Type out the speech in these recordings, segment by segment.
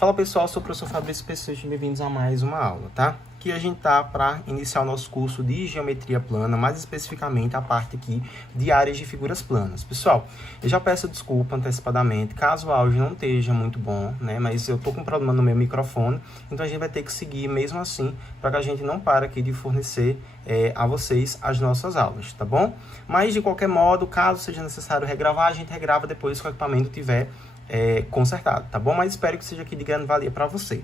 Fala pessoal, sou o professor Fabrício Pessoa, bem-vindos a mais uma aula, tá? Aqui a gente tá para iniciar o nosso curso de geometria plana, mais especificamente a parte aqui de áreas de figuras planas. Pessoal, eu já peço desculpa antecipadamente, caso o áudio não esteja muito bom, né? Mas eu tô com um problema no meu microfone, então a gente vai ter que seguir mesmo assim, para que a gente não pare aqui de fornecer a vocês as nossas aulas, tá bom? Mas de qualquer modo, caso seja necessário regravar, a gente regrava depois que o equipamento tiver consertado, tá bom? Mas espero que seja aqui de grande valia para você.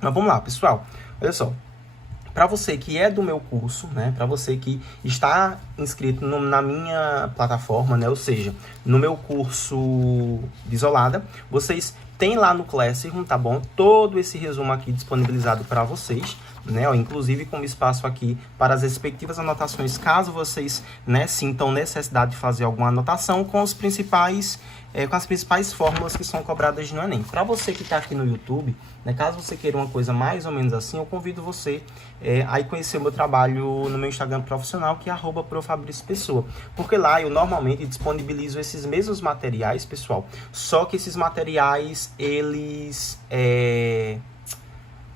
Mas vamos lá, pessoal. Olha só. Para você que é do meu curso, né? Para você que está inscrito na minha plataforma, né? Ou seja, no meu curso de isolada, vocês têm lá no Classroom, tá bom? Todo esse resumo aqui disponibilizado para vocês, né? Ó, inclusive com espaço aqui para as respectivas anotações, caso vocês, né, sintam necessidade de fazer alguma anotação com as principais fórmulas que são cobradas no Enem. Para você que está aqui no YouTube, né, caso você queira uma coisa mais ou menos assim, eu convido você a ir conhecer o meu trabalho no meu Instagram profissional, que é @profabrício_pessoa, porque lá eu normalmente disponibilizo esses mesmos materiais, pessoal, só que esses materiais, eles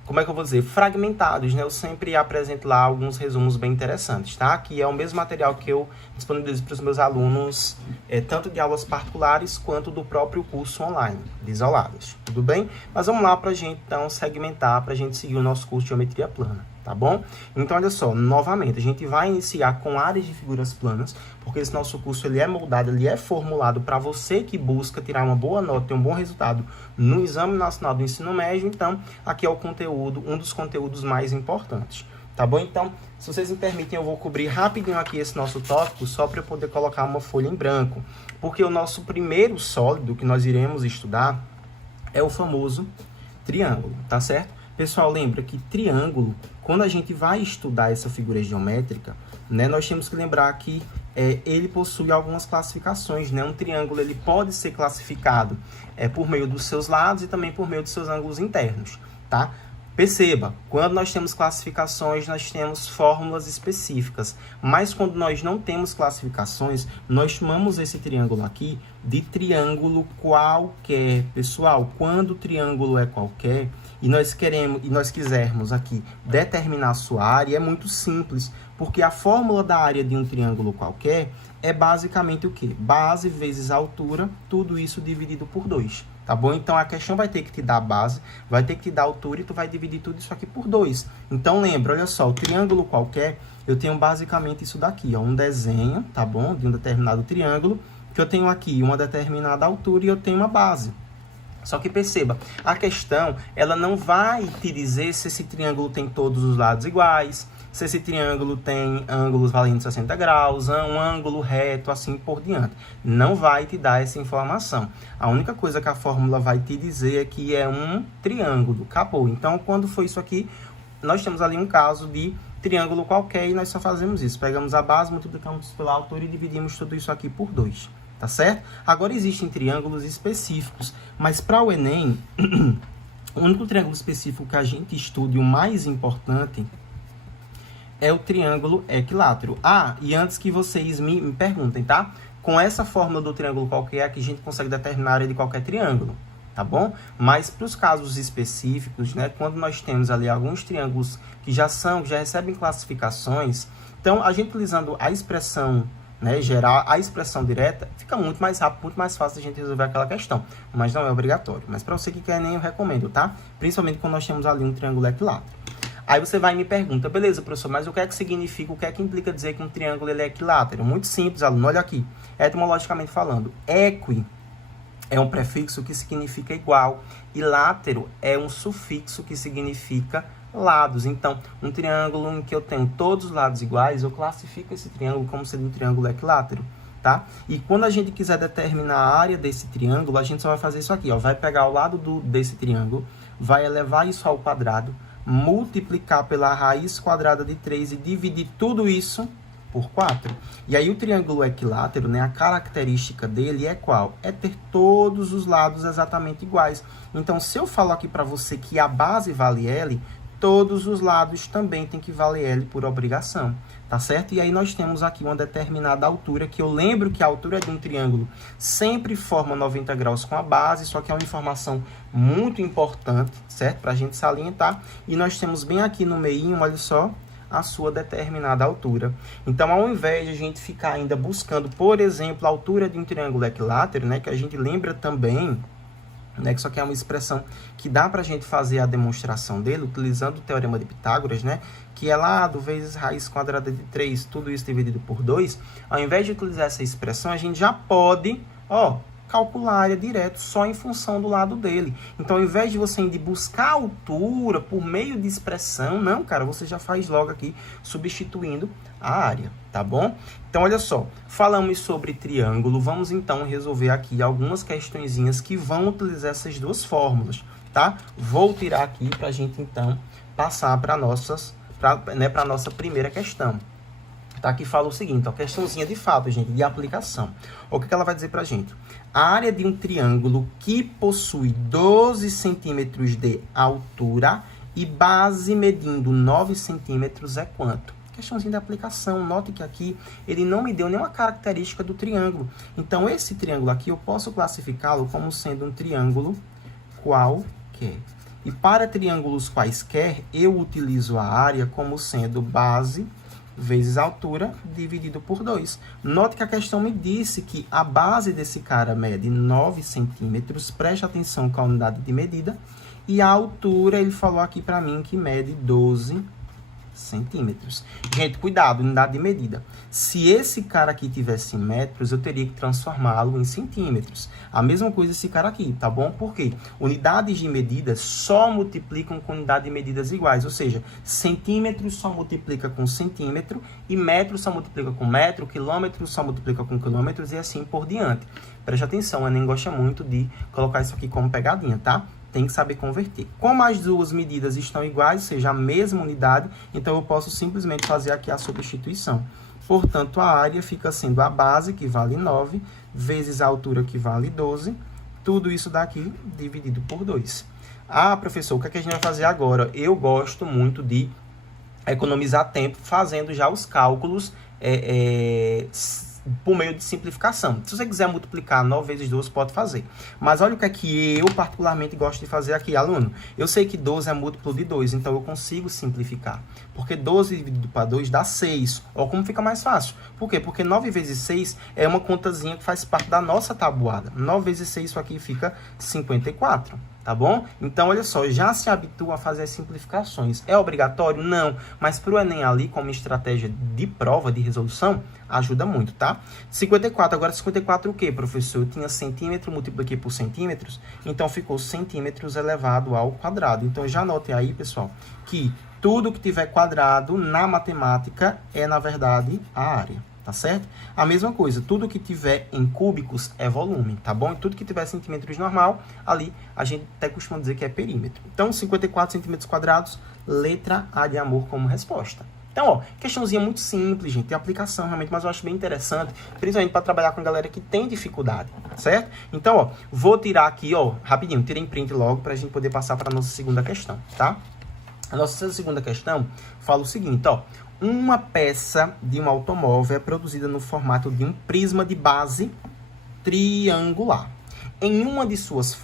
como é que eu vou dizer? Fragmentados, né? Eu sempre apresento lá alguns resumos bem interessantes, tá? Que é o mesmo material que eu disponibilizo para os meus alunos, tanto de aulas particulares quanto do próprio curso online, de isoladas, tudo bem? Mas vamos lá para a gente, então, segmentar, para a gente seguir o nosso curso de geometria plana, tá bom? Então, olha só, novamente, a gente vai iniciar com áreas de figuras planas, porque esse nosso curso, ele é moldado, ele é formulado para você que busca tirar uma boa nota, ter um bom resultado no Exame Nacional do Ensino Médio. Então, aqui é o conteúdo, um dos conteúdos mais importantes, tá bom? Então, se vocês me permitem, eu vou cobrir rapidinho aqui esse nosso tópico, só para eu poder colocar uma folha em branco, porque o nosso primeiro sólido que nós iremos estudar é o famoso triângulo, tá certo? Pessoal, lembra que triângulo, quando a gente vai estudar essa figura geométrica, né, nós temos que lembrar que ele possui algumas classificações, né? Um triângulo, ele pode ser classificado por meio dos seus lados e também por meio dos seus ângulos internos, tá? Perceba, quando nós temos classificações, nós temos fórmulas específicas, mas quando nós não temos classificações, nós chamamos esse triângulo aqui de triângulo qualquer. Pessoal, quando o triângulo é qualquer e nós quisermos aqui determinar a sua área, é muito simples, porque a fórmula da área de um triângulo qualquer é basicamente o quê? Base vezes altura, tudo isso dividido por 2. Tá bom? Então, a questão vai ter que te dar a base, vai ter que te dar a altura e tu vai dividir tudo isso aqui por 2. Então, lembra, olha só, o triângulo qualquer, eu tenho basicamente isso daqui, ó, um desenho, tá bom? De um determinado triângulo, que eu tenho aqui uma determinada altura e eu tenho uma base. Só que perceba, a questão, ela não vai te dizer se esse triângulo tem todos os lados iguais, se esse triângulo tem ângulos valendo 60 graus, um ângulo reto, assim por diante. Não vai te dar essa informação. A única coisa que a fórmula vai te dizer é que é um triângulo. Acabou. Então, quando for isso aqui, nós temos ali um caso de triângulo qualquer e nós só fazemos isso. Pegamos a base, multiplicamos pela altura e dividimos tudo isso aqui por 2. Tá certo? Agora, existem triângulos específicos, mas para o Enem, o único triângulo específico que a gente estuda e o mais importante é o triângulo equilátero. Ah, e antes que vocês me perguntem, tá? Com essa fórmula do triângulo qualquer, aqui a gente consegue determinar a área de qualquer triângulo, tá bom? Mas para os casos específicos, né, quando nós temos ali alguns triângulos que já recebem classificações, então a gente utilizando a expressão, né, geral, a expressão direta, fica muito mais rápido, muito mais fácil a gente resolver aquela questão, mas não é obrigatório. Mas para você que quer, nem eu recomendo, tá? Principalmente quando nós temos ali um triângulo equilátero. Aí você vai e me pergunta, beleza, professor, mas o que é que significa, o que é que implica dizer que um triângulo ele é equilátero? Muito simples, aluno, olha aqui. Etimologicamente falando, equi é um prefixo que significa igual e látero é um sufixo que significa lados. Então, um triângulo em que eu tenho todos os lados iguais, eu classifico esse triângulo como sendo um triângulo equilátero, tá? E quando a gente quiser determinar a área desse triângulo, a gente só vai fazer isso aqui, ó. Vai pegar o lado desse triângulo, vai elevar isso ao quadrado, multiplicar pela raiz quadrada de 3 e dividir tudo isso por 4. E aí o triângulo equilátero, né, a característica dele é qual? É ter todos os lados exatamente iguais. Então, se eu falo aqui para você que a base vale L, todos os lados também tem que valer L por obrigação. tá certo? E aí nós temos aqui uma determinada altura, que eu lembro que a altura de um triângulo sempre forma 90 graus com a base, só que é uma informação muito importante, certo? Para a gente salientar. E nós temos bem aqui no meio, olha só, a sua determinada altura. Então, ao invés de a gente ficar ainda buscando, por exemplo, a altura de um triângulo equilátero, né, que a gente lembra também, né, que só que é uma expressão que dá para a gente fazer a demonstração dele, utilizando o Teorema de Pitágoras, né, que é lado vezes raiz quadrada de 3, tudo isso dividido por 2, ao invés de utilizar essa expressão, a gente já pode, calcular a área direto só em função do lado dele. Então, ao invés de você ir buscar a altura por meio de expressão, não, cara, você já faz logo aqui, substituindo a área, tá bom? Então, olha só, falamos sobre triângulo, vamos então resolver aqui algumas questõezinhas que vão utilizar essas duas fórmulas, tá? Vou tirar aqui para a gente, então, passar para a nossa primeira questão. Tá? Que fala o seguinte, questãozinha de fato, gente, de aplicação. O que ela vai dizer para a gente? A área de um triângulo que possui 12 centímetros de altura e base medindo 9 centímetros é quanto? Questãozinha de aplicação. Note que aqui ele não me deu nenhuma característica do triângulo. Então, esse triângulo aqui eu posso classificá-lo como sendo um triângulo qualquer. E para triângulos quaisquer, eu utilizo a área como sendo base vezes a altura dividido por 2. Note que a questão me disse que a base desse cara mede 9 centímetros, preste atenção com a unidade de medida, e a altura, ele falou aqui para mim que mede 12 centímetros. Gente, cuidado, unidade de medida. Se esse cara aqui tivesse em metros, eu teria que transformá-lo em centímetros. A mesma coisa esse cara aqui, tá bom? Porque unidades de medida só multiplicam com unidade de medidas iguais, ou seja, centímetros só multiplica com centímetro, e metro só multiplica com metro, quilômetro só multiplica com quilômetros, e assim por diante. Preste atenção, o Enem gosta muito de colocar isso aqui como pegadinha, tá? Tem que saber converter. Como as duas medidas estão iguais, ou seja, a mesma unidade, então eu posso simplesmente fazer aqui a substituição. Portanto, a área fica sendo a base, que vale 9, vezes a altura, que vale 12. Tudo isso daqui dividido por 2. Ah, professor, o que é que a gente vai fazer agora? Eu gosto muito de economizar tempo fazendo já os cálculos por meio de simplificação. Se você quiser multiplicar 9 vezes 12, pode fazer. Mas olha o que é que eu particularmente gosto de fazer aqui, aluno. Eu sei que 12 é múltiplo de 2, então eu consigo simplificar. Porque 12 dividido para 2 dá 6. Olha como fica mais fácil. Por quê? Porque 9 vezes 6 é uma contazinha que faz parte da nossa tabuada. 9 vezes 6, isso aqui fica 54. Tá bom? Então, olha só, já se habitua a fazer as simplificações. É obrigatório? Não. Mas para o Enem ali, como estratégia de prova, de resolução, ajuda muito, tá? 54. Agora, 54 o quê, professor? Eu tinha centímetro, multipliquei por centímetros, então ficou centímetros elevado ao quadrado. Então, já anote aí, pessoal, que tudo que tiver quadrado na matemática é, na verdade, a área. Tá certo? A mesma coisa, tudo que tiver em cúbicos é volume, tá bom? E tudo que tiver centímetros normal, ali a gente até costuma dizer que é perímetro. Então, 54 centímetros quadrados, letra A de amor como resposta. Então, questãozinha muito simples, gente, tem aplicação realmente, mas eu acho bem interessante, principalmente para trabalhar com a galera que tem dificuldade, certo? Então, vou tirar aqui, rapidinho, tirei em print logo para a gente poder passar para a nossa segunda questão, tá? A nossa segunda questão fala o seguinte, uma peça de um automóvel é produzida no formato de um prisma de base triangular. Em uma de suas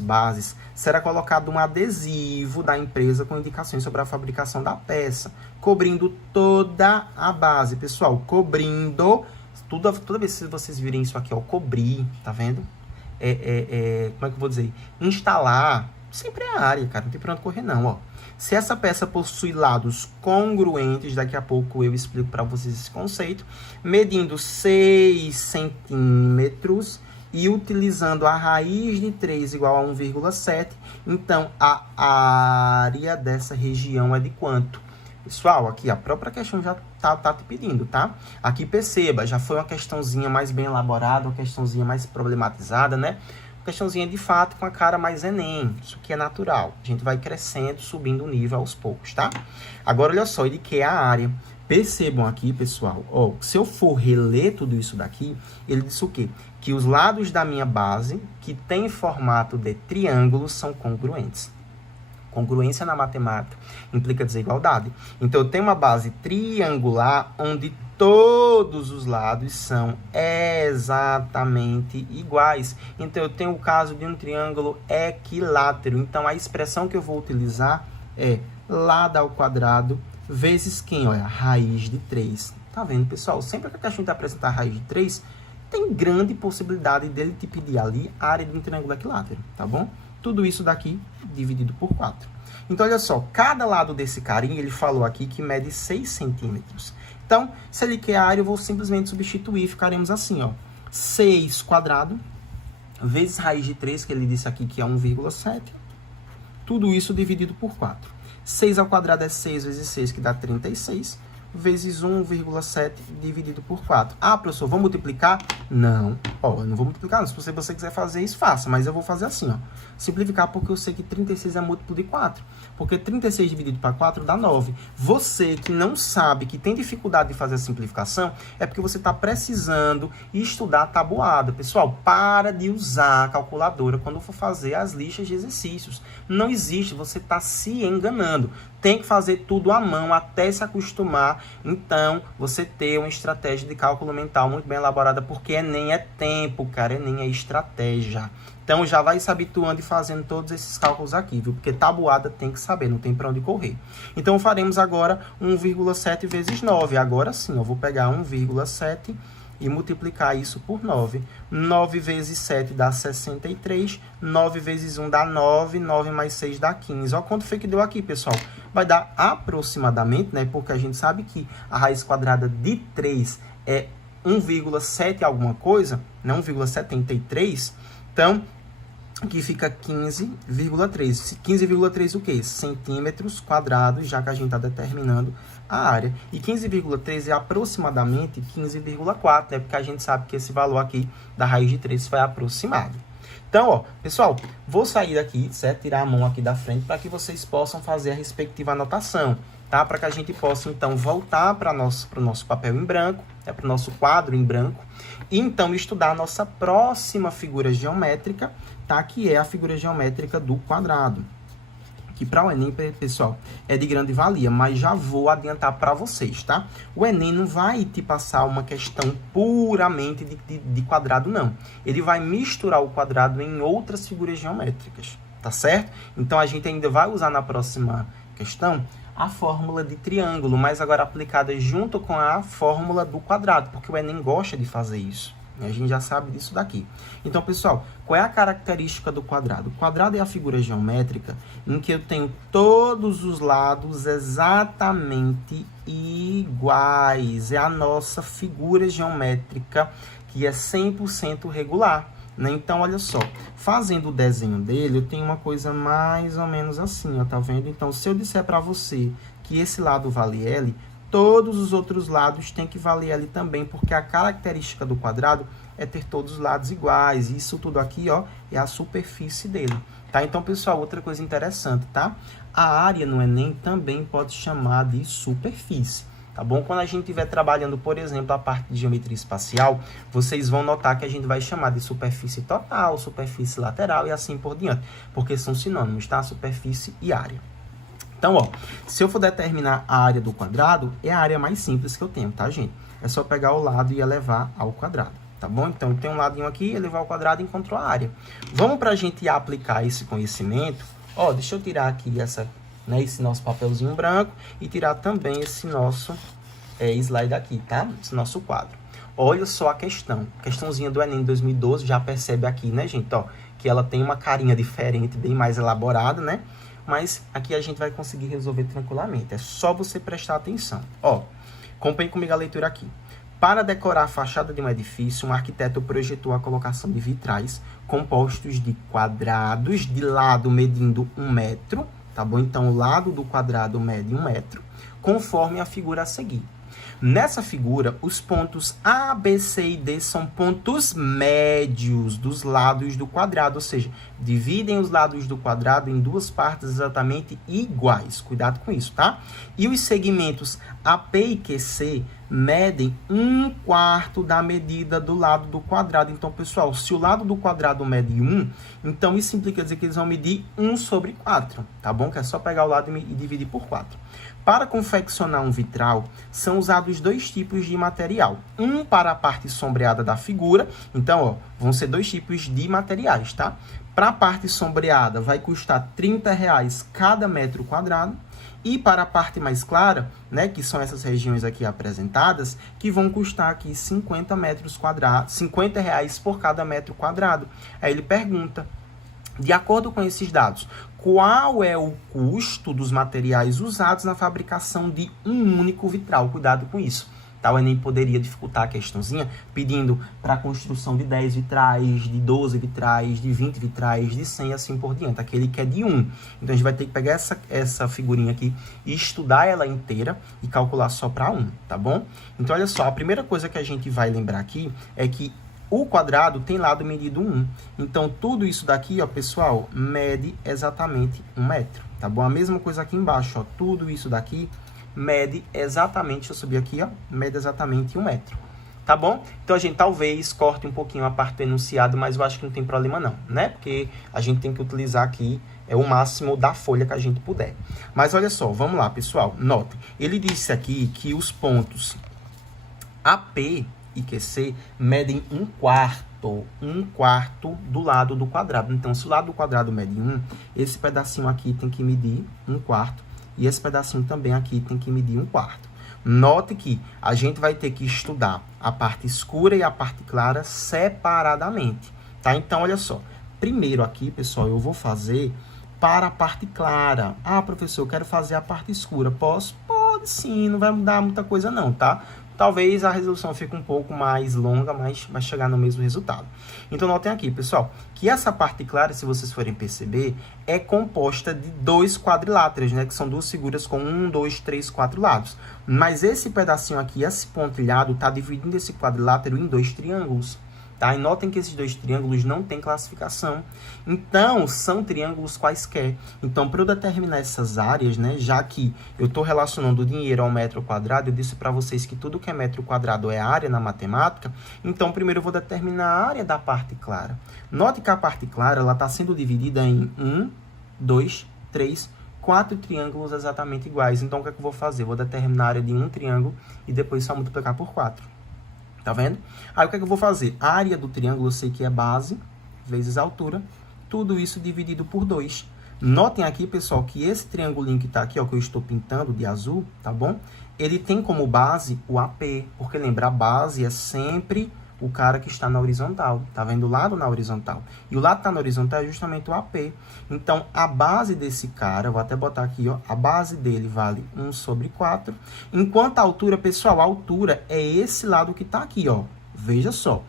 bases, será colocado um adesivo da empresa com indicações sobre a fabricação da peça, cobrindo toda a base. Pessoal, cobrindo, toda vez que vocês virem isso aqui, cobrir, tá vendo? Como é que eu vou dizer? Instalar, sempre é a área, cara, não tem pra onde correr não, Se essa peça possui lados congruentes, daqui a pouco eu explico para vocês esse conceito, medindo 6 centímetros e utilizando a raiz de 3 igual a 1,7, então a área dessa região é de quanto? Pessoal, aqui a própria questão já tá te pedindo, tá? Aqui perceba, já foi uma questãozinha mais bem elaborada, uma questãozinha mais problematizada, né? Questãozinha de fato com a cara mais Enem. Isso aqui é natural. A gente vai crescendo, subindo o nível aos poucos, tá? Agora, olha só, ele quer a área. Percebam aqui, pessoal, se eu for reler tudo isso daqui, ele disse o quê? Que os lados da minha base, que tem formato de triângulo, são congruentes. Congruência na matemática implica desigualdade. Então, eu tenho uma base triangular onde todos os lados são exatamente iguais. Então, eu tenho o caso de um triângulo equilátero. Então, a expressão que eu vou utilizar é lado ao quadrado vezes quem? Olha, raiz de 3. Tá vendo, pessoal? Sempre que a questão te apresentar a raiz de 3, tem grande possibilidade dele te pedir ali a área de um triângulo equilátero, tá bom? Tudo isso daqui dividido por 4. Então, olha só, cada lado desse carinha, ele falou aqui que mede 6 centímetros. Então, se ele quer a área, eu vou simplesmente substituir, ficaremos assim, ó. 6 quadrado, vezes raiz de 3, que ele disse aqui que é 1,7. Tudo isso dividido por 4. 6 ao quadrado é 6 vezes 6, que dá 36. Vezes 1,7 dividido por 4. Ah, professor, vou multiplicar? Não. Ó, eu não vou multiplicar, não. Se você quiser fazer isso, faça. Mas eu vou fazer assim, ó. Simplificar porque eu sei que 36 é múltiplo de 4. Porque 36 dividido para 4 dá 9. Você que não sabe, que tem dificuldade de fazer a simplificação, é porque você está precisando estudar a tabuada. Pessoal, para de usar a calculadora quando for fazer as listas de exercícios. Não existe, você está se enganando. Tem que fazer tudo à mão até se acostumar. Então, você ter uma estratégia de cálculo mental muito bem elaborada, porque Enem é tempo, cara. Enem é estratégia. Então, já vai se habituando e fazendo todos esses cálculos aqui, viu? Porque tabuada tem que saber, não tem para onde correr. Então, faremos agora 1,7 vezes 9. Agora sim, eu vou pegar 1,7 e multiplicar isso por 9. 9 vezes 7 dá 63. 9 vezes 1 dá 9. 9 mais 6 dá 15. Olha quanto foi que deu aqui, pessoal. Vai dar aproximadamente, né? Porque a gente sabe que a raiz quadrada de 3 é 1,7 alguma coisa, né? 1,73. Então, aqui fica 15,3. 15,3 o quê? Centímetros quadrados, já que a gente está determinando a área. E 15,3 é aproximadamente 15,4, né? Porque a gente sabe que esse valor aqui da raiz de 3 foi aproximado. Então, ó, pessoal, vou sair daqui, certo? Tirar a mão aqui da frente para que vocês possam fazer a respectiva anotação, tá? Para que a gente possa, então, voltar para o nosso papel em branco, para o nosso quadro em branco, e, então, estudar a nossa próxima figura geométrica, tá? Que é a figura geométrica do quadrado. Que para o Enem, pessoal, é de grande valia, mas já vou adiantar para vocês, tá? O Enem não vai te passar uma questão puramente de quadrado, não. Ele vai misturar o quadrado em outras figuras geométricas, tá certo? Então, a gente ainda vai usar na próxima questão a fórmula de triângulo, mas agora aplicada junto com a fórmula do quadrado, porque o Enem gosta de fazer isso. A gente já sabe disso daqui. Então, pessoal, qual é a característica do quadrado? O quadrado é a figura geométrica em que eu tenho todos os lados exatamente iguais. É a nossa figura geométrica que é 100% regular, né? Então, olha só, fazendo o desenho dele, eu tenho uma coisa mais ou menos assim, ó, tá vendo? Então, se eu disser para você que esse lado vale L, todos os outros lados têm que valer L também, porque a característica do quadrado é ter todos os lados iguais. Isso tudo aqui, ó, é a superfície dele, tá? Então, pessoal, outra coisa interessante, tá? A área no Enem também pode chamar de superfície, tá bom? Quando a gente estiver trabalhando, por exemplo, a parte de geometria espacial, vocês vão notar que a gente vai chamar de superfície total, superfície lateral e assim por diante, porque são sinônimos, tá? Superfície e área. Então, ó, se eu for determinar a área do quadrado, é a área mais simples que eu tenho, tá, gente? É só pegar o lado e elevar ao quadrado, tá bom? Então, eu tenho um ladinho aqui, elevar ao quadrado e encontrou a área. Vamos para a gente aplicar esse conhecimento. Ó, deixa eu tirar aqui esse nosso papelzinho branco e tirar também esse nosso slide aqui, tá? Esse nosso quadro. Olha só a questãozinha do Enem 2012, já percebe aqui, né, gente? Ó, que ela tem uma carinha diferente, bem mais elaborada, né? Mas aqui a gente vai conseguir resolver tranquilamente. É só você prestar atenção. Ó, acompanhe comigo a leitura aqui. Para decorar a fachada de um edifício, um arquiteto projetou a colocação de vitrais compostos de quadrados de lado medindo 1 metro, tá bom? Então, o lado do quadrado mede 1 metro, conforme a figura a seguir. Nessa figura, os pontos A, B, C e D são pontos médios dos lados do quadrado, ou seja, dividem os lados do quadrado em duas partes exatamente iguais. Cuidado com isso, tá? E os segmentos AP e QC medem 1/4 da medida do lado do quadrado. Então, pessoal, se o lado do quadrado mede 1, então isso implica dizer que eles vão medir 1/4, tá bom? Que é só pegar o lado e dividir por 4. Para confeccionar um vitral, são usados dois tipos de material. Um para a parte sombreada da figura. Então, ó, vão ser dois tipos de materiais, tá? Para a parte sombreada, vai custar R$30 cada metro quadrado. E para a parte mais clara, né, que são essas regiões aqui apresentadas, que vão custar aqui R$50 por cada metro quadrado. Aí ele pergunta, de acordo com esses dados, qual é o custo dos materiais usados na fabricação de um único vitral? Cuidado com isso. Tá? O Enem poderia dificultar a questãozinha pedindo para a construção de 10 vitrais, de 12 vitrais, de 20 vitrais, de 100 e assim por diante. Aquele que é de 1. Então, a gente vai ter que pegar essa figurinha aqui e estudar ela inteira e calcular só para 1, tá bom? Então, olha só, a primeira coisa que a gente vai lembrar aqui é que o quadrado tem lado medido 1. Então, tudo isso daqui, ó, pessoal, mede exatamente 1 metro, tá bom? A mesma coisa aqui embaixo, ó, tudo isso daqui mede exatamente, deixa eu subir aqui, ó, mede exatamente 1 metro, tá bom? Então, a gente talvez corte um pouquinho a parte do enunciado, mas eu acho que não tem problema não, né? Porque a gente tem que utilizar aqui o máximo da folha que a gente puder. Mas, olha só, vamos lá, pessoal, notem. Ele disse aqui que os pontos AP e QC medem 1/4 do lado do quadrado. Então, se o lado do quadrado mede 1, esse pedacinho aqui tem que medir 1/4. E esse pedacinho também aqui tem que medir 1/4. Note que a gente vai ter que estudar a parte escura e a parte clara separadamente, tá? Então, olha só. Primeiro aqui, pessoal, eu vou fazer para a parte clara. Ah, professor, eu quero fazer a parte escura. Posso? Pode sim, não vai mudar muita coisa não, tá? Talvez a resolução fique um pouco mais longa, mas vai chegar no mesmo resultado. Então, notem aqui, pessoal, que essa parte clara, se vocês forem perceber, é composta de 2 quadriláteros, né? Que são duas figuras com 1, 2, 3, 4 lados. Mas esse pedacinho aqui, esse pontilhado, está dividindo esse quadrilátero em 2 triângulos. Tá? E notem que esses 2 triângulos não têm classificação. Então, são triângulos quaisquer. Então, para eu determinar essas áreas, né, já que eu estou relacionando o dinheiro ao metro quadrado, eu disse para vocês que tudo que é metro quadrado é área na matemática. Então, primeiro eu vou determinar a área da parte clara. Note que a parte clara está sendo dividida em 1, 2, 3, 4 triângulos exatamente iguais. Então, o que é que eu vou fazer? Eu vou determinar a área de um triângulo e depois só multiplicar por 4. Tá vendo? Aí, o que é que eu vou fazer? A área do triângulo, eu sei que é base, vezes altura. Tudo isso dividido por 2. Notem aqui, pessoal, que esse triangulinho que tá aqui, ó, que eu estou pintando de azul, tá bom? Ele tem como base o AP. Porque, lembra, a base é sempre o cara que está na horizontal. Tá vendo? O lado na horizontal. E o lado que tá na horizontal é justamente o AP. Então, a base desse cara, vou até botar aqui, ó, a base dele vale 1/4. Enquanto a altura, pessoal, a altura é esse lado que tá aqui, ó. Veja só.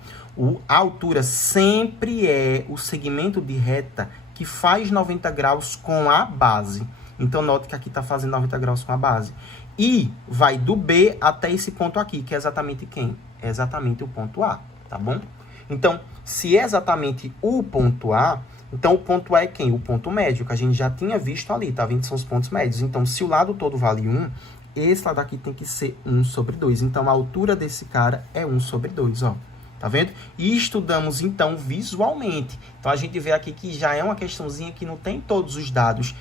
A altura sempre é o segmento de reta que faz 90 graus com a base. Então, note que aqui tá fazendo 90 graus com a base. E vai do B até esse ponto aqui, que é exatamente quem? É exatamente o ponto A, tá bom? Então, se é exatamente o ponto A, então o ponto A é quem? O ponto médio, que a gente já tinha visto ali, tá vendo? São os pontos médios. Então, se o lado todo vale 1, esse lado aqui tem que ser 1/2. Então, a altura desse cara é 1/2, ó. Tá vendo? E estudamos, então, visualmente. Então, a gente vê aqui que já é uma questãozinha que não tem todos os dados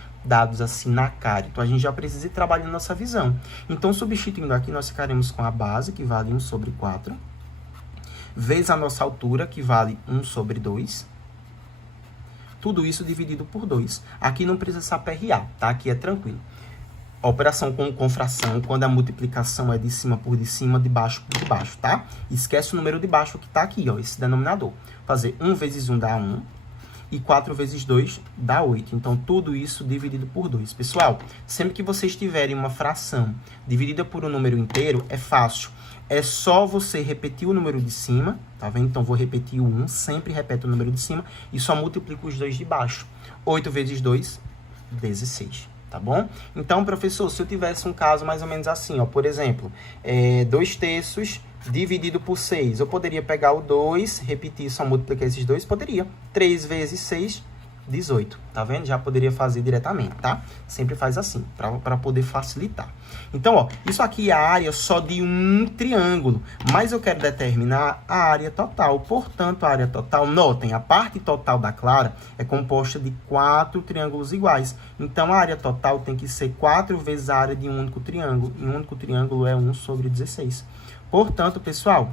assim na cara. Então, a gente já precisa ir trabalhando nossa visão. Então, substituindo aqui, nós ficaremos com a base, que vale 1/4, vezes a nossa altura, que vale 1/2. Tudo isso dividido por 2. Aqui não precisa se aperrear, tá? Aqui é tranquilo. A operação com fração, quando a multiplicação é de cima por de cima, de baixo por de baixo, tá? Esquece o número de baixo que tá aqui, ó, esse denominador. Fazer 1 vezes 1 dá 1. E 4 vezes 2 dá 8. Então, tudo isso dividido por 2. Pessoal, sempre que vocês tiverem uma fração dividida por um número inteiro, é fácil. É só você repetir o número de cima, tá vendo? Então, vou repetir o 1, sempre repete o número de cima e só multiplico os dois de baixo. 8 vezes 2, 16. tá bom? Então, professor, se eu tivesse um caso mais ou menos assim, ó, por exemplo, 2/3 dividido por 6, eu poderia pegar o 2, repetir, só multiplicar esses dois? Poderia. 3 vezes 6, 18, tá vendo? Já poderia fazer diretamente, tá? Sempre faz assim, para poder facilitar. Então, ó, isso aqui é a área só de um triângulo, mas eu quero determinar a área total. Portanto, a área total, notem, a parte total da clara é composta de 4 triângulos iguais. Então, a área total tem que ser 4 vezes a área de um único triângulo, e um único triângulo é 1/16. Portanto, pessoal,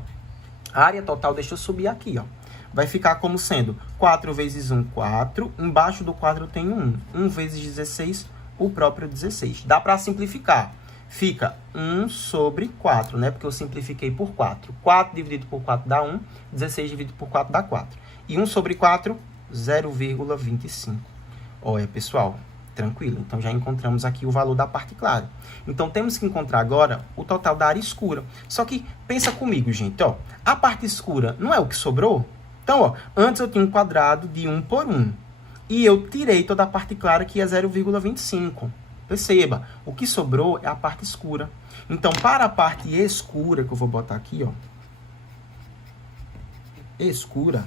a área total, deixa eu subir aqui, ó. Vai ficar como sendo 4 vezes 1, 4. Embaixo do 4 tem 1. 1 vezes 16, o próprio 16. Dá para simplificar. Fica 1/4, né? Porque eu simplifiquei por 4. 4 dividido por 4 dá 1. 16 dividido por 4 dá 4. E 1/4, 0,25. Olha, pessoal, tranquilo. Então, já encontramos aqui o valor da parte clara. Então, temos que encontrar agora o total da área escura. Só que, pensa comigo, gente, ó. A parte escura não é o que sobrou? Então, ó, antes eu tinha um quadrado de 1 por 1. E eu tirei toda a parte clara, que é 0,25. Perceba, o que sobrou é a parte escura. Então, para a parte escura, que eu vou botar aqui, ó. Escura.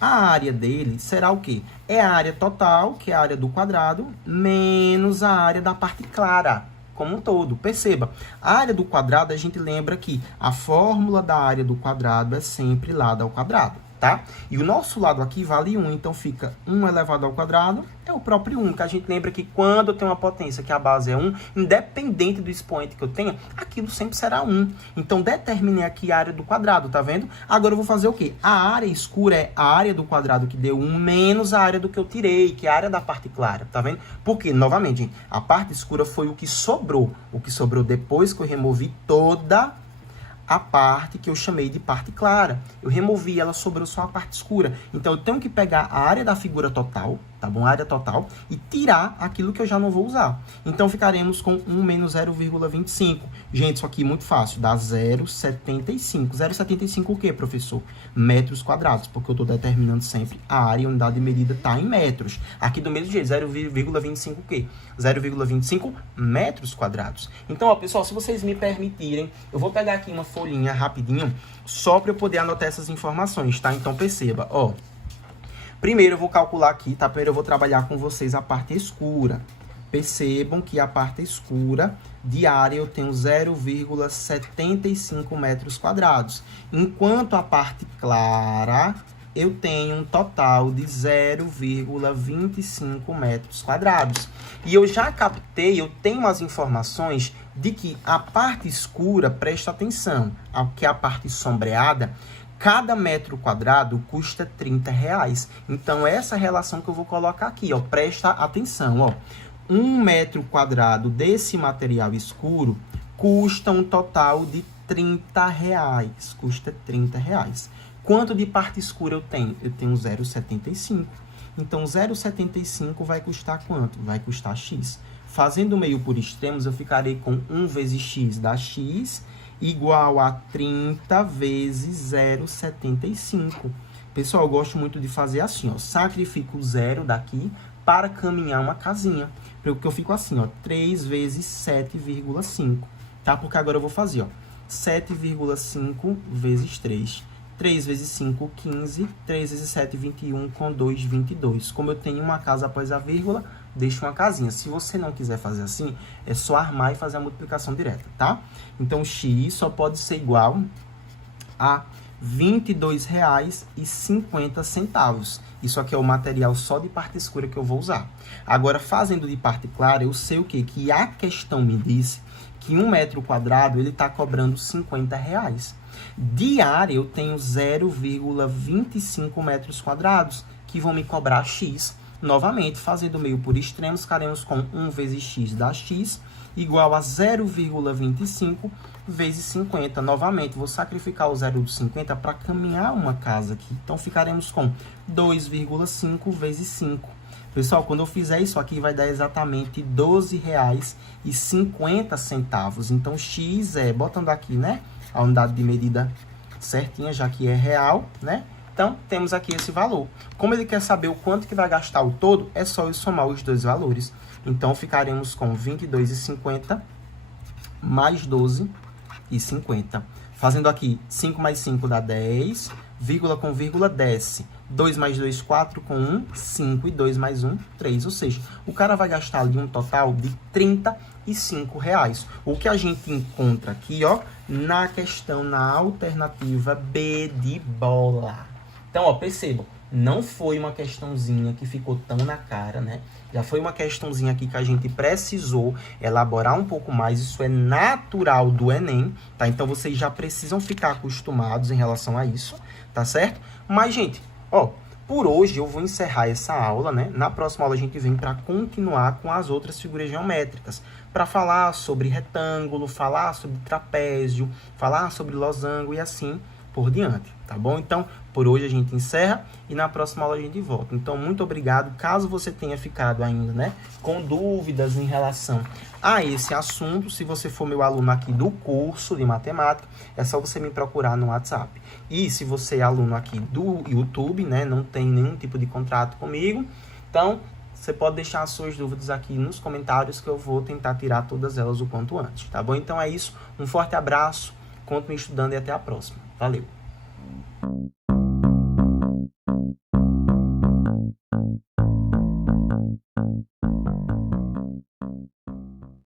A área dele será o quê? É a área total, que é a área do quadrado, menos a área da parte clara, como um todo. Perceba, a área do quadrado, a gente lembra que a fórmula da área do quadrado é sempre lado ao quadrado, tá? E o nosso lado aqui vale 1, então fica 1 elevado ao quadrado, é o próprio 1, que a gente lembra que quando eu tenho uma potência que a base é 1, independente do expoente que eu tenha, aquilo sempre será 1. Então, determinei aqui a área do quadrado, tá vendo? Agora eu vou fazer o quê? A área escura é a área do quadrado que deu 1 menos a área do que eu tirei, que é a área da parte clara, tá vendo? Porque, novamente, gente, a parte escura foi o que sobrou depois que eu removi toda a parte que eu chamei de parte clara. Eu removi ela, sobrou só a parte escura. Então, eu tenho que pegar a área da figura total, tá bom? A área total, e tirar aquilo que eu já não vou usar. Então, ficaremos com 1 menos 0,25. Gente, isso aqui é muito fácil, dá 0,75. 0,75 o quê, professor? Metros quadrados, porque eu estou determinando sempre a área e a unidade de medida está em metros. Aqui do mesmo jeito, 0,25 o quê? 0,25 metros quadrados. Então, ó, pessoal, se vocês me permitirem, eu vou pegar aqui uma folhinha rapidinho, só para eu poder anotar essas informações, tá? Então, perceba, ó. Primeiro eu vou calcular aqui, tá? Primeiro eu vou trabalhar com vocês a parte escura. Percebam que a parte escura de área eu tenho 0,75 metros quadrados. Enquanto a parte clara eu tenho um total de 0,25 metros quadrados. E eu já captei, eu tenho as informações de que a parte escura, presta atenção, que é a parte sombreada, cada metro quadrado custa R$30. Então, essa relação que eu vou colocar aqui, ó, presta atenção, ó. 1 metro quadrado desse material escuro custa um total de R$30. Custa R$30. Quanto de parte escura eu tenho? Eu tenho 0,75. Então, 0,75 vai custar quanto? Vai custar X. Fazendo meio por extremos, eu ficarei com 1 vezes X dá X, igual a 30 vezes 0,75. Pessoal, eu gosto muito de fazer assim, ó. Sacrifico o zero daqui para caminhar uma casinha. Porque eu fico assim, ó. 3 vezes 7,5. Tá? Porque agora eu vou fazer, ó. 7,5 vezes 3. 3 vezes 5, 15. 3 vezes 7, 21. Com 2, 22. Como eu tenho uma casa após a vírgula, deixo uma casinha. Se você não quiser fazer assim, é só armar e fazer a multiplicação direta, tá? Então, X só pode ser igual a R$22,50. Isso aqui é o material só de parte escura que eu vou usar. Agora, fazendo de parte clara, eu sei o quê? Que a questão me disse que 1 metro quadrado, ele está cobrando R$50. De área, eu tenho 0,25 metros quadrados, que vão me cobrar X. Novamente, fazendo meio por extremos, ficaremos com 1 vezes X dá X, igual a 0,25 vezes 50. Novamente, vou sacrificar o 0,50 para caminhar uma casa aqui. Então, ficaremos com 2,5 vezes 5. Pessoal, quando eu fizer isso aqui, vai dar exatamente R$12,50. Então, X é, botando aqui, né, a unidade de medida certinha, já que é real, né? Então, temos aqui esse valor. Como ele quer saber o quanto que vai gastar o todo, é só eu somar os dois valores. Então, ficaremos com 22,50 mais 12,50. Fazendo aqui, 5 mais 5 dá 10, vírgula com vírgula desce. 2 mais 2, 4, com 1, 5, e 2 mais 1, 3. Ou seja, o cara vai gastar ali um total de R$35. O que a gente encontra aqui, ó, na questão, na alternativa B de bola. Então, ó, percebam, não foi uma questãozinha que ficou tão na cara, né? Já foi uma questãozinha aqui que a gente precisou elaborar um pouco mais. Isso é natural do Enem, tá? Então, vocês já precisam ficar acostumados em relação a isso, tá certo? Mas, gente, ó, por hoje eu vou encerrar essa aula, né? Na próxima aula a gente vem para continuar com as outras figuras geométricas, para falar sobre retângulo, falar sobre trapézio, falar sobre losango e assim por diante, tá bom? Então, por hoje a gente encerra e na próxima aula a gente volta. Então, muito obrigado. Caso você tenha ficado ainda, né, com dúvidas em relação a esse assunto, se você for meu aluno aqui do curso de matemática, é só você me procurar no WhatsApp. E se você é aluno aqui do YouTube, né, não tem nenhum tipo de contrato comigo, então você pode deixar as suas dúvidas aqui nos comentários que eu vou tentar tirar todas elas o quanto antes, tá bom? Então é isso, um forte abraço, continue estudando e até a próxima. Valeu!